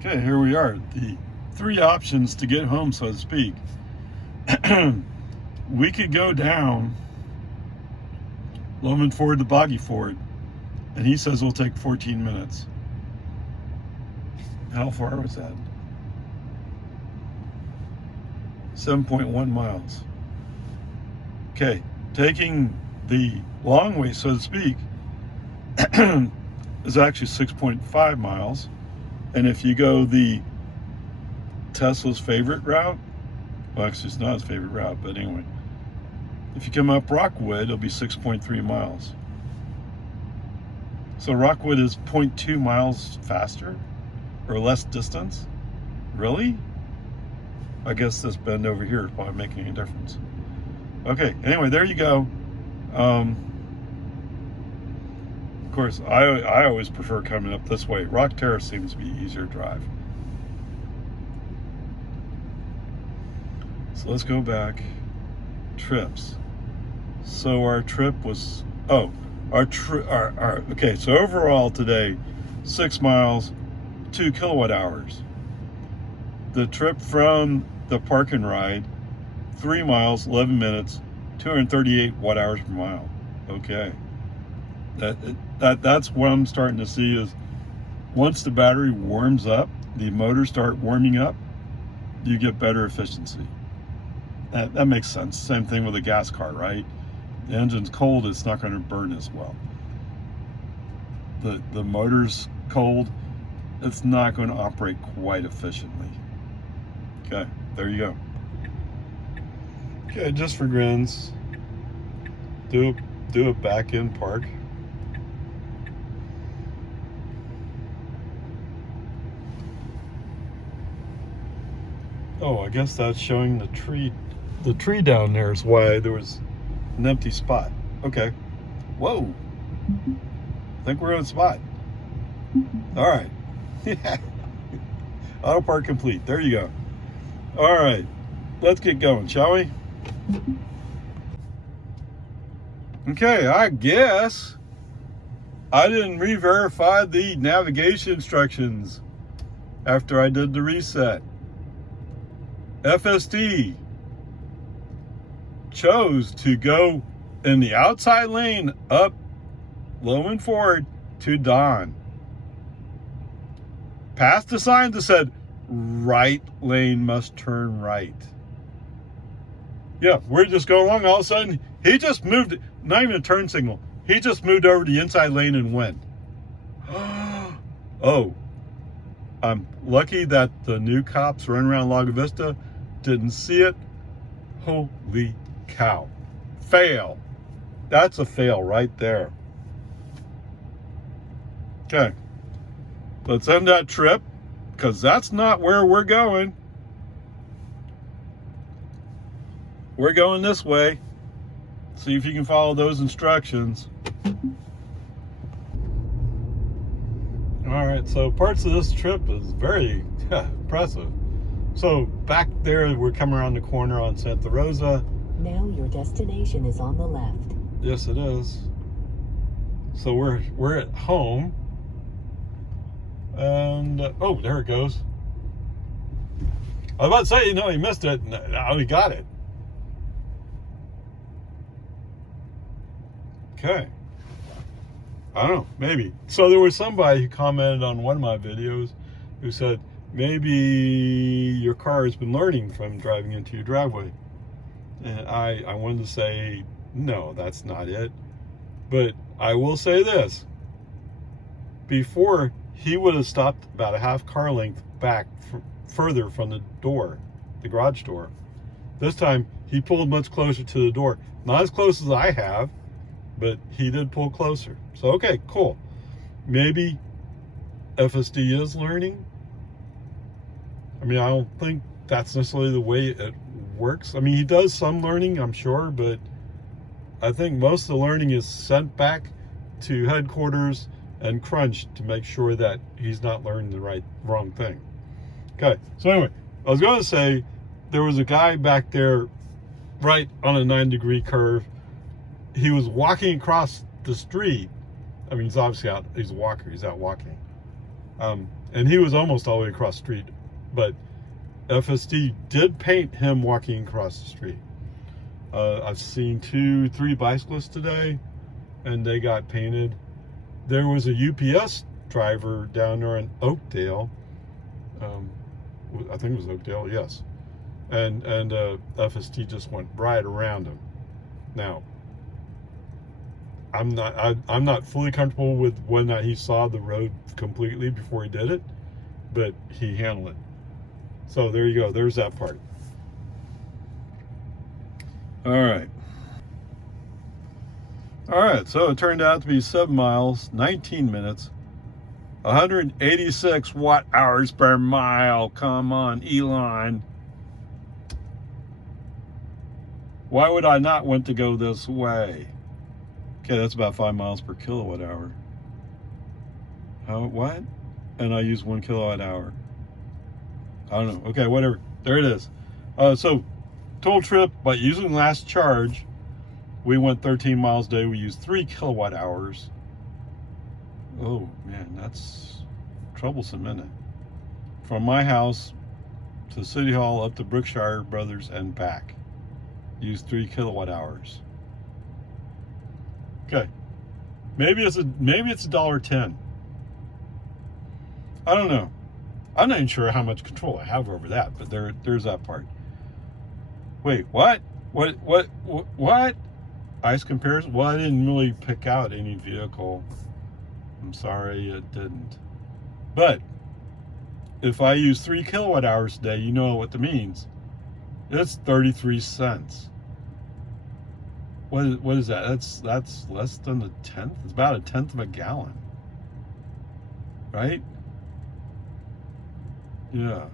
Okay, here we are. The three options to get home, so to speak. We could go down Lowman Ford to Boggy Ford, and he says it'll take 14 minutes. How far was that? 7.1 miles. Okay, taking the long way, so to speak, is actually 6.5 miles. And if you go the Tesla's favorite route, well, actually it's not his favorite route, but anyway, if you come up Rockwood, it'll be 6.3 miles. So Rockwood is 0.2 miles faster or less distance? Really? I guess this bend over here is probably making a difference. Okay, anyway, there you go. Of course, I always prefer coming up this way. Rock Terrace seems to be easier to drive. So let's go back. Trips. So our trip was, okay, so overall today, 6 miles, 2 kilowatt hours. The trip from the park and ride, 3 miles, 11 minutes, 238 watt hours per mile. Okay. That's what I'm starting to see is once the battery warms up, the motors start warming up, you get better efficiency. That makes sense. Same thing with a gas car, right? The engine's cold, it's not going to burn as well. The motor's cold, it's not going to operate quite efficiently. Okay, there you go. Okay, just for grins, do a back end park. Oh, I guess that's showing the tree. The tree down there is why there was an empty spot. Okay. Whoa. I think we're on the spot. All right. Auto park complete. There you go. All right. Let's get going, shall we? Okay, I guess I didn't re-verify the navigation instructions after I did the reset. FSD chose to go in the outside lane up Lowman Ford to Don. Past the sign that said right lane must turn right. Yeah, we're just going along. All of a sudden, he just moved, not even a turn signal. He just moved over to the inside lane and went. Oh, I'm lucky that the new cops running around Lago Vista didn't see it. Holy cow. Fail. That's a fail right there. Okay. Let's end that trip because that's not where we're going. We're going this way. See if you can follow those instructions. All right, so parts of this trip is very impressive. So back there, we're coming around the corner on Santa Rosa. Now your destination is on the left. Yes, it is. So we're at home. And, oh, there it goes. I was about to say, no, he missed it. Now he got it. Okay. I don't know, maybe. So there was somebody who commented on one of my videos who said, maybe your car has been learning from driving into your driveway. And I wanted to say, no, that's not it. But I will say this. Before, he would have stopped about a half car length back further from the door, the garage door. This time, he pulled much closer to the door. Not as close as I have, but he did pull closer. So, okay, cool. Maybe FSD is learning. I mean, I don't think that's necessarily the way it works. I mean, he does some learning, I'm sure, but I think most of the learning is sent back to headquarters and crunched to make sure that he's not learning the wrong thing. Okay, so anyway, I was going to say there was a guy back there right on a 9-degree curve. He was walking across the street. I mean, he's obviously out, he's a walker, he's out walking. And he was almost all the way across the street, but FSD did paint him walking across the street. I've seen 2-3 bicyclists today, and they got painted. There was a UPS driver down there in Oakdale. I think it was Oakdale, yes. And FSD just went right around him. Now, I'm not fully comfortable with whether or not he saw the road completely before he did it, but he handled it. So there you go. There's that part. All right. All right. So it turned out to be 7 miles, 19 minutes, 186 watt-hours per mile. Come on, Elon. Why would I not want to go this way? Okay, that's about 5 miles per kilowatt hour. How, what? And I use 1 kilowatt hour. I don't know. Okay, whatever. There it is. So, total trip, by using last charge, we went 13 miles a day. We used 3 kilowatt hours. Oh, man, that's troublesome, isn't it? From my house to City Hall up to Brookshire Brothers and back. Used 3 kilowatt hours. Okay, maybe it's $1.10. I don't know. I'm not even sure how much control I have over that, but there's that part. Wait, what? What? Ice comparison? Well, I didn't really pick out any vehicle. I'm sorry, it didn't. But if I use 3 kilowatt hours a day, you know what that means. It's 33 cents. What is that? That's less than a tenth. It's about a tenth of a gallon, right? Yeah,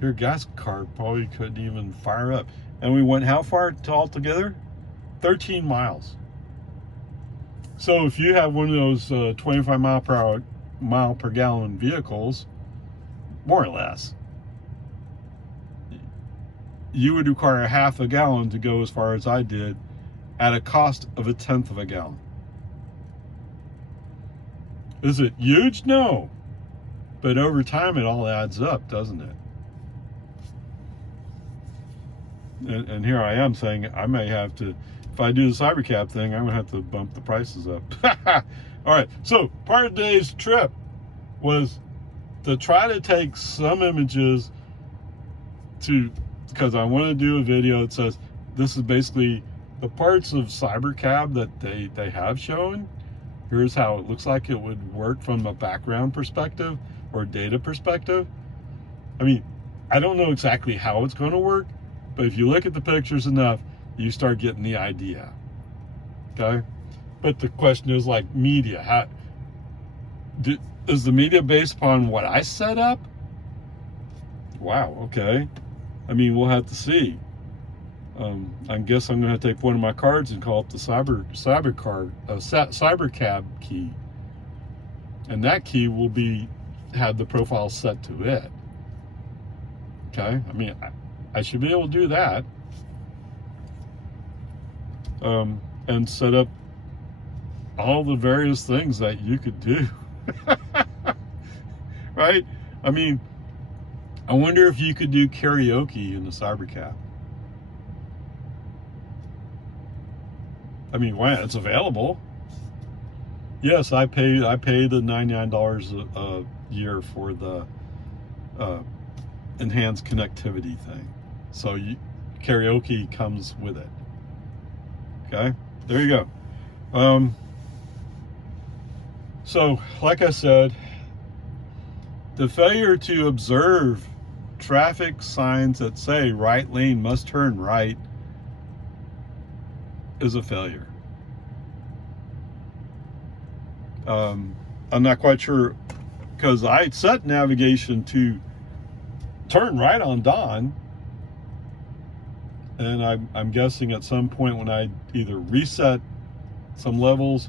your gas car probably couldn't even fire up. And we went how far altogether? 13 miles. So if you have one of those 25 mile per gallon vehicles, more or less, you would require half a gallon to go as far as I did, at a cost of a tenth of a gallon. Is it huge? No. But over time, it all adds up, doesn't it? And here I am saying I may have to, if I do the cybercab thing, I'm going to have to bump the prices up. All right. So part of today's trip was to try to take some images because I want to do a video that says this is basically the parts of cybercab that they have shown. Here's how it looks like it would work from a background perspective or data perspective. I mean, I don't know exactly how it's going to work, but if you look at the pictures enough, you start getting the idea. Okay? But the question is, like, media. Is the media based upon what I set up? Wow, okay. I mean, we'll have to see. I guess I'm going to take one of my cards and call up the cybercab key, and that key will have the profile set to it. Okay, I mean, I should be able to do that, and set up all the various things that you could do. Right? I mean, I wonder if you could do karaoke in the cybercab. I mean, why? It's available. Yes, I pay the $99 a year for the enhanced connectivity thing. So karaoke comes with it. Okay, there you go. So, like I said, the failure to observe traffic signs that say right lane must turn right is a failure. I'm not quite sure, because I set navigation to turn right on dawn, and I'm guessing at some point when I either reset some levels,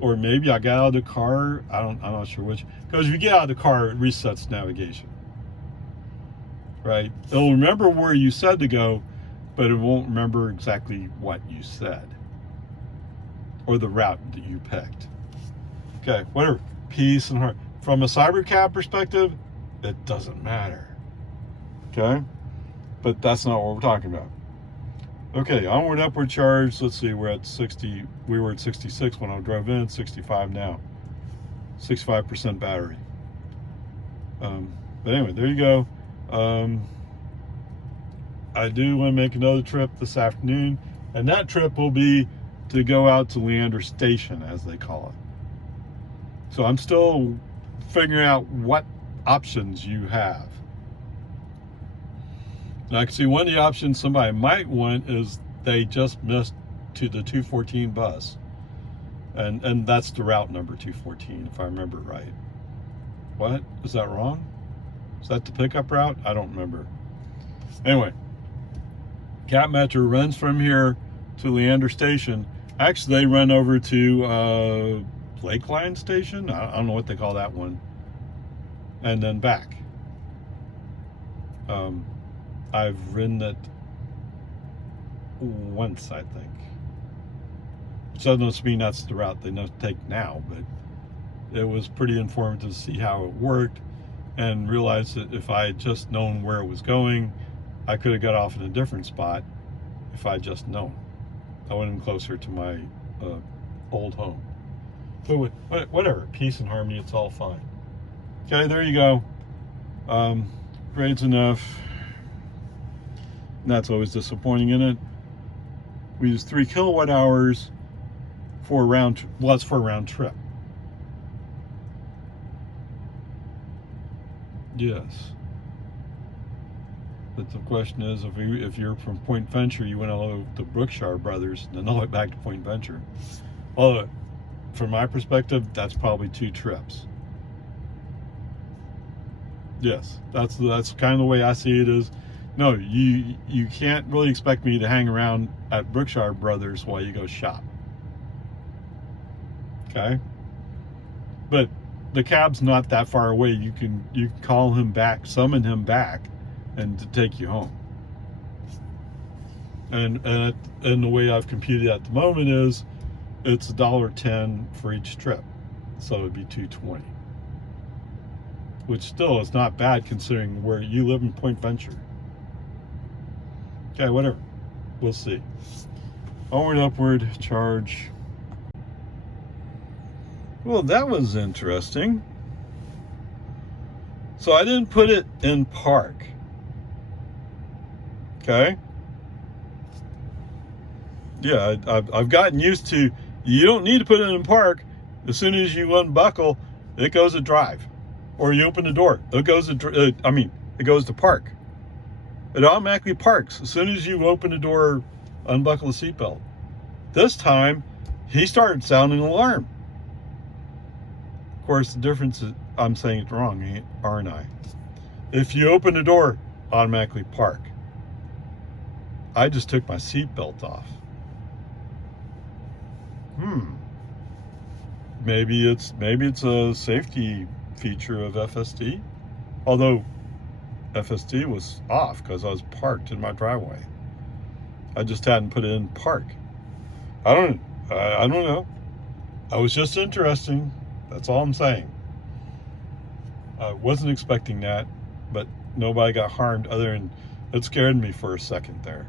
or maybe I got out of the car. I'm not sure which, because if you get out of the car, it resets navigation, right? It'll remember where you said to go, but it won't remember exactly what you said or the route that you picked. Okay, whatever. Peace and heart. from a cybercab perspective, it doesn't matter. Okay? But that's not what we're talking about. Okay, onward, upward charge. Let's see, we're at 60. We were at 66 when I drove in, 65 now. 65% battery. But anyway, there you go. I do want to make another trip this afternoon, and that trip will be to go out to Leander Station, as they call it. So I'm still figuring out what options you have. Now I can see one of the options somebody might want is they just missed to the 214 bus. And that's the route number 214, if I remember right. What? Is that wrong? Is that the pickup route? I don't remember. Anyway, Cap Metro runs from here to Leander Station. Actually, they run over to Lakeline Station. I don't know what they call that one. And then back. I've ridden it once, I think. Which doesn't mean that's the route they take now, but it was pretty informative to see how it worked and realized that if I had just known where it was going, I could have got off in a different spot if I had just known. I went in closer to my old home. But whatever, peace and harmony, it's all fine. Okay, there you go. Grade's enough. And that's always disappointing, isn't it? We use 3 kilowatt hours for a round. Well, that's for a round trip. Yes. But the question is, if you're from Point Venture, you went all to Brookshire Brothers, and then all the way back to Point Venture. Well, from my perspective, that's probably 2 trips. Yes, that's kind of the way I see it. Is no, you can't really expect me to hang around at Brookshire Brothers while you go shop. Okay, but the cab's not that far away. You can call him back, summon him back, and to take you home. And the way I've computed at the moment is it's $1.10 for each trip, so it'd be $2.20, which still is not bad considering where you live in Point Venture. Okay, whatever. We'll see. Onward, upward, charge. Well, that was interesting. So I didn't put it in park. Okay? Yeah, I've gotten used to, you don't need to put it in park. As soon as you unbuckle, it goes to drive. Or you open the door, it goes to, it goes to park. It automatically parks as soon as you open the door, unbuckle the seatbelt. This time, he started sounding an alarm. Of course, the difference is I'm saying it wrong, aren't I? If you open the door, automatically park. I just took my seatbelt off. Maybe it's a safety feature of FSD. Although FSD was off because I was parked in my driveway. I just hadn't put it in park. I don't know. I was just interesting. That's all I'm saying. I wasn't expecting that, but nobody got harmed other than it scared me for a second there.